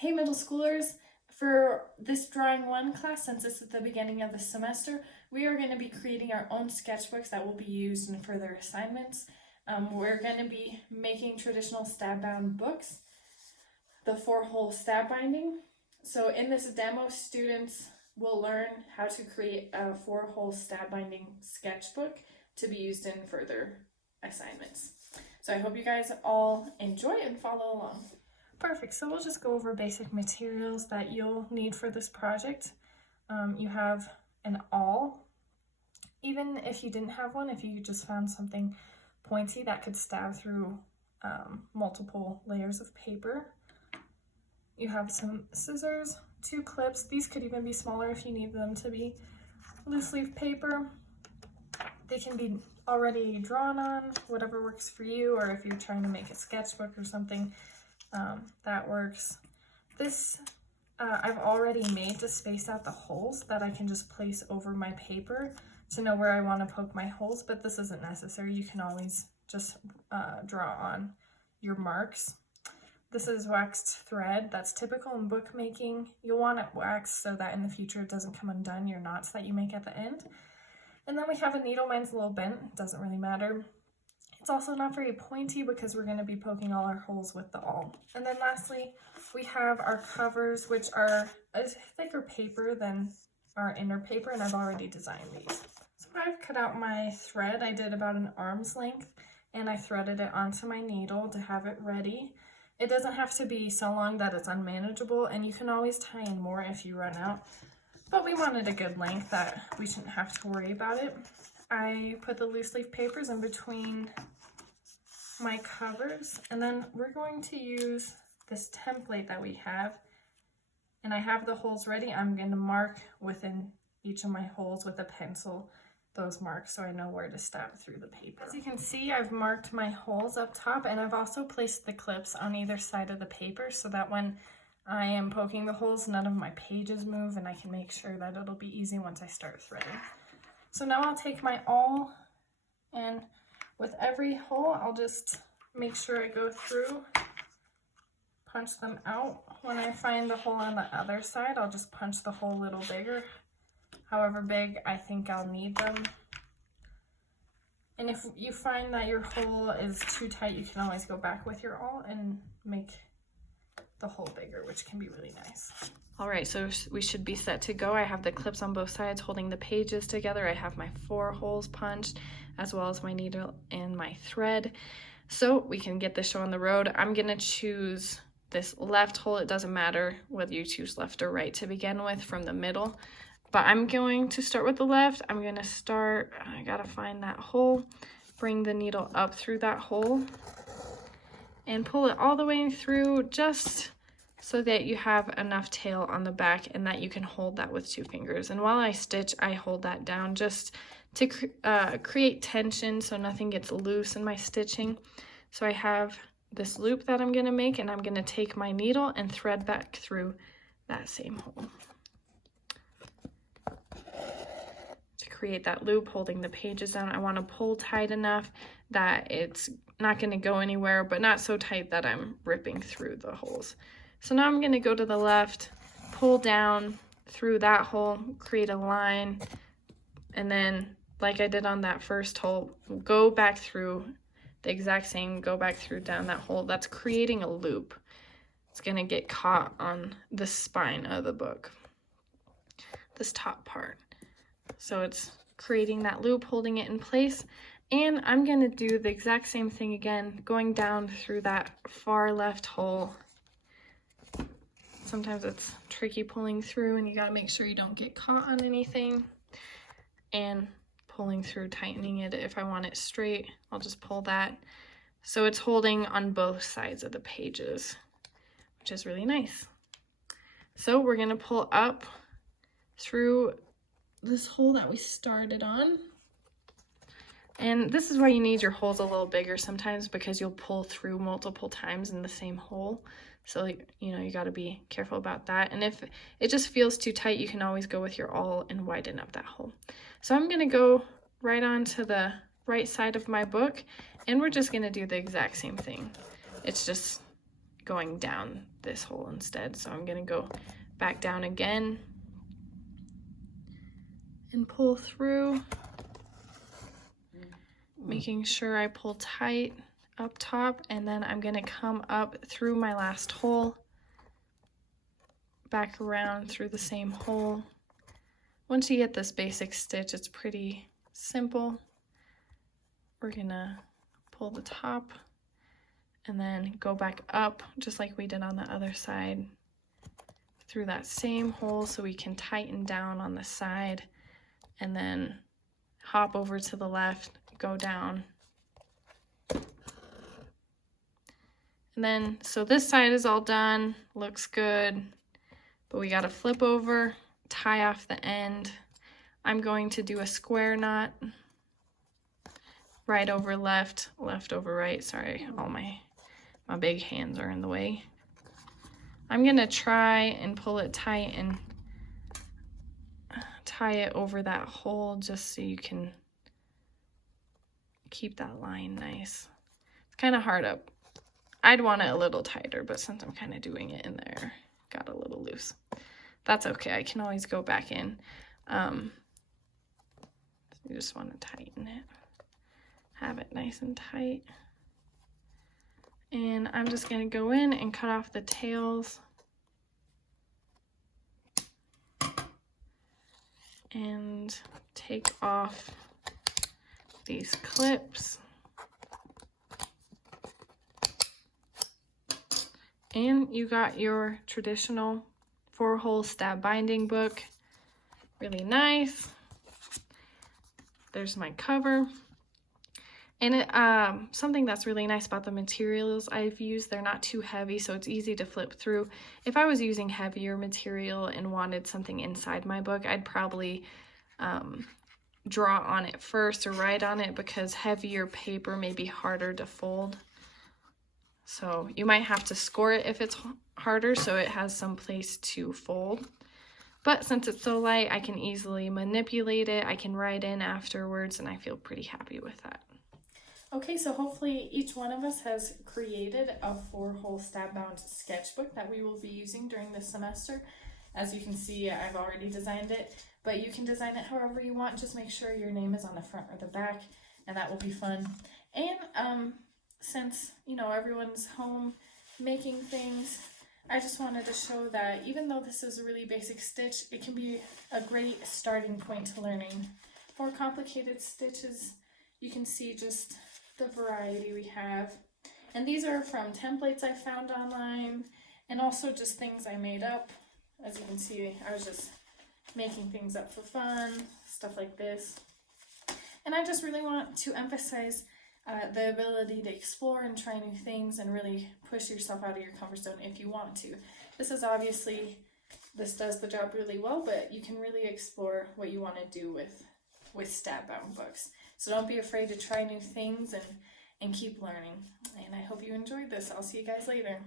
Hey middle schoolers, for this drawing one class, since this is the beginning of the semester, we are going to be creating our own sketchbooks that will be used in further assignments. We're going to be making traditional stab bound books, the 4-hole stab binding. So in this demo, students will learn how to create a 4-hole stab binding sketchbook to be used in further assignments. So I hope you guys all enjoy and follow along. Perfect, so we'll just go over basic materials that you'll need for this project. You have an awl. Even if you didn't have one, if you just found something pointy that could stab through multiple layers of paper. You have some scissors, 2 clips. These could even be smaller if you need them to be. Loose leaf paper. They can be already drawn on, whatever works for you, or if you're trying to make a sketchbook or something, that works. This I've already made to space out the holes that I can just place over my paper to know where I want to poke my holes, but this isn't necessary. You can always just draw on your marks. This is waxed thread. That's typical in bookmaking. You'll want it waxed so that in the future it doesn't come undone, your knots that you make at the end. And then we have a needle. Mine's a little bent. It doesn't really matter. It's also not very pointy because we're going to be poking all our holes with the awl. And then lastly, we have our covers, which are a thicker paper than our inner paper, and I've already designed these. So I've cut out my thread. I did about an arm's length, and I threaded it onto my needle to have it ready. It doesn't have to be so long that it's unmanageable, and you can always tie in more if you run out. But we wanted a good length that we shouldn't have to worry about it. I put the loose leaf papers in between my covers, and then we're going to use this template that we have, and I have the holes ready. I'm going to mark within each of my holes with a pencil those marks so I know where to stab through the paper. As you can see, I've marked my holes up top, and I've also placed the clips on either side of the paper so that when I am poking the holes, none of my pages move, and I can make sure that it'll be easy once I start threading. So now I'll take my awl, and with every hole, I'll just make sure I go through, punch them out. When I find the hole on the other side, I'll just punch the hole a little bigger, however big I think I'll need them. And if you find that your hole is too tight, you can always go back with your awl and make the hole bigger, which can be really nice. All right, so we should be set to go. I have the clips on both sides holding the pages together. I have my 4 holes punched, as well as my needle and my thread. So we can get this show on the road. I'm gonna choose this left hole. It doesn't matter whether you choose left or right to begin with from the middle, but I'm going to start with the left. I'm gonna start, I gotta find that hole, bring the needle up through that hole, and pull it all the way through just so that you have enough tail on the back and that you can hold that with 2 fingers. And while I stitch, I hold that down just to create tension so nothing gets loose in my stitching. So I have this loop that I'm gonna make, and I'm gonna take my needle and thread back through that same hole to create that loop, holding the pages down. I wanna pull tight enough that it's not gonna go anywhere, but not so tight that I'm ripping through the holes. So now I'm gonna go to the left, pull down through that hole, create a line, and then like I did on that first hole, go back through the exact same, go back through down that hole. That's creating a loop. It's gonna get caught on the spine of the book, this top part. So it's creating that loop, holding it in place. And I'm gonna do the exact same thing again, going down through that far left hole. Sometimes it's tricky pulling through, and you gotta make sure you don't get caught on anything. And pulling through, tightening it. If I want it straight, I'll just pull that. So it's holding on both sides of the pages, which is really nice. So we're gonna pull up through this hole that we started on. And this is why you need your holes a little bigger sometimes, because you'll pull through multiple times in the same hole. So, you know, you got to be careful about that. And if it just feels too tight, you can always go with your awl and widen up that hole. So I'm going to go right on to the right side of my book, and we're just going to do the exact same thing. It's just going down this hole instead. So I'm gonna go back down again and pull through, making sure I pull tight up top, and then I'm gonna come up through my last hole, back around through the same hole. Once you get this basic stitch, it's pretty simple. We're gonna pull the top and then go back up just like we did on the other side through that same hole, so we can tighten down on the side and then hop over to the left, go down. And then, so this side is all done, looks good, but we gotta flip over, tie off the end. I'm going to do a square knot, right over left, left over right. Sorry, all my big hands are in the way. I'm gonna try and pull it tight and tie it over that hole just so you can keep that line nice. It's kind of hard up. I'd want it a little tighter, but since I'm kind of doing it in there, got a little loose. That's okay, I can always go back in. You just want to tighten it, have it nice and tight. And I'm just going to go in and cut off the tails and take off these clips. And you got your traditional 4-hole stab binding book. Really nice. There's my cover. And something that's really nice about the materials I've used, they're not too heavy, so it's easy to flip through. If I was using heavier material and wanted something inside my book, I'd probably draw on it first or write on it, because heavier paper may be harder to fold. So you might have to score it if it's harder, so it has some place to fold. But since it's so light, I can easily manipulate it. I can write in afterwards, and I feel pretty happy with that. Okay, so hopefully each one of us has created a 4-hole stab bound sketchbook that we will be using during this semester. As you can see, I've already designed it, but you can design it however you want. Just make sure your name is on the front or the back, and that will be fun. And since, you know, everyone's home making things, I just wanted to show that even though this is a really basic stitch, it can be a great starting point to learning more complicated stitches. You can see just the variety we have. And these are from templates I found online, and also just things I made up. As you can see, I was just making things up for fun, stuff like this. And I just really want to emphasize the ability to explore and try new things and really push yourself out of your comfort zone if you want to. This does the job really well, but you can really explore what you want to do with stab bound books. So don't be afraid to try new things and keep learning. And I hope you enjoyed this. I'll see you guys later.